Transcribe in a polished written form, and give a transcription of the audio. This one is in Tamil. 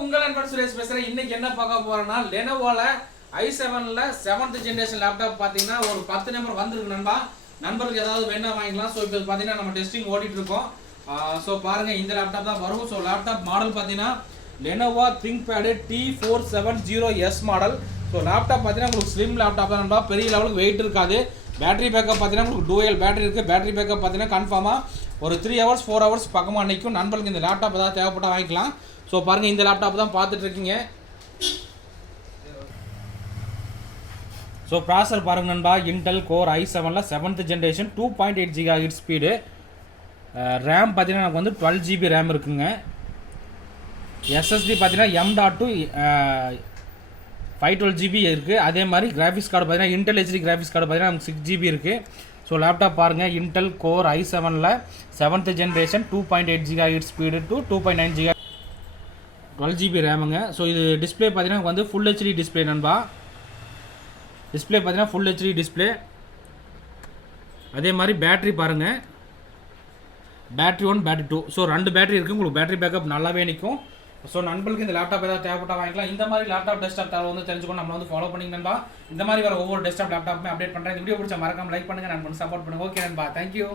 உங்கள் நண்பன் சுரேஷ் பேசுகிறேன். இன்றைக்கி என்ன பார்க்க போகிறோன்னா லெனோவோல i7ல 7th ஜென்ரேஷன் லேப்டாப் பார்த்தீங்கன்னா ஒரு 10 நம்பர் வந்துருக்கு நண்பா. நண்பர்களுக்கு ஏதாவது வேணா வாங்கிக்கலாம். ஸோ இப்போ பார்த்தீங்கன்னா நம்ம டெஸ்டிங் ஓடிட்டு இருக்கோம். ஸோ பாருங்கள் இந்த லேப்டாப் தான் வரும். ஸோ லேப்டாப் மாடல் பார்த்தீங்கன்னா LENOVO ThinkPad T470S model. So laptop பார்த்தீங்கன்னா உங்களுக்கு ஸ்லிம் லேப்டாப் தான் நண்பா. பெரிய லெவலுக்கு வெயிட் இருக்காது. பேட்டரி பேக்கப் பார்த்தீங்கன்னா உங்களுக்கு டூயல் பேட்டரி இருக்குது. பேட்டரி பேக்கப் பார்த்தீங்கன்னா கன்ஃபார்மாக ஒரு 3 hours 4 hours பக்கமாக நிற்கும். நண்பர்களுக்கு இந்த லேப்டாப் ஏதாவது தேவைப்பட்டால் வாங்கிக்கலாம். ஸோ பாருங்கள் இந்த லேப்டாப் தான் பார்த்துட்ருக்கீங்க. ஸோ ப்ராசர் பாருங்கள் நண்பா, இன்டெல் கோர் i7ல 7th generation 2.8 GHz speed. RAM பார்த்தீங்கன்னா நமக்கு வந்து 12 GB ரேம் இருக்குங்க. SSD பார்த்தீங்கன்னா M.2 512 GB இருக்குது. அதே மாதிரி கிராஃபிக்ஸ் கார்டு பார்த்தீங்கன்னா இன்டெல் HD கிராஃபிக்ஸ் கார்டு பார்த்தீங்கன்னா நமக்கு 6 GB இருக்குது. ஸோ லேப்டாப் பாருங்கள், இன்டெல் கோர் i7ல 7th generation 2.8 GHz speed to 2.9 GHz 12 GB ரேமுங்க. ஸோ இது டிஸ்பிளே பார்த்தீங்கன்னா வந்து ஃபுல் HD டிஸ்பிளே நண்பா. டிஸ்பிளே பார்த்தீங்கன்னா ஃபுல் HD டிஸ்பிளே. அதே மாதிரி பேட்ரி பாருங்கள், பேட்ரி 1 பேட்ரி 2. ஸோ 2 பேட்ரி இருக்குது. உங்களுக்கு பேட்ரி பேக்கப் நல்லாவே நிற்கும். ஸோ நண்பர்களுக்கு இந்த லேப்டாப் ஏதாவது தேவைப்பட்டால் வாங்கிக்கலாம். இந்த மாதிரி லேப்டாப் டெஸ்க்டாப் தேவை வந்து தெரிஞ்சுக்கணும். நம்ம வந்து ஃபாலோ பண்ணிங்க நண்பா. இந்த மாதிரி வர ஒவ்வொரு டெஸ்க்டாப் லேப்டாப்புமே அப்டேட் பண்ணுறேன். இந்த வீடியோ பிடிச்சா மறக்காம லைக் பண்ணுங்கள், நண்பன் சப்போர்ட் பண்ணுங்கள். ஓகே நண்பா, தேங்க்யூ.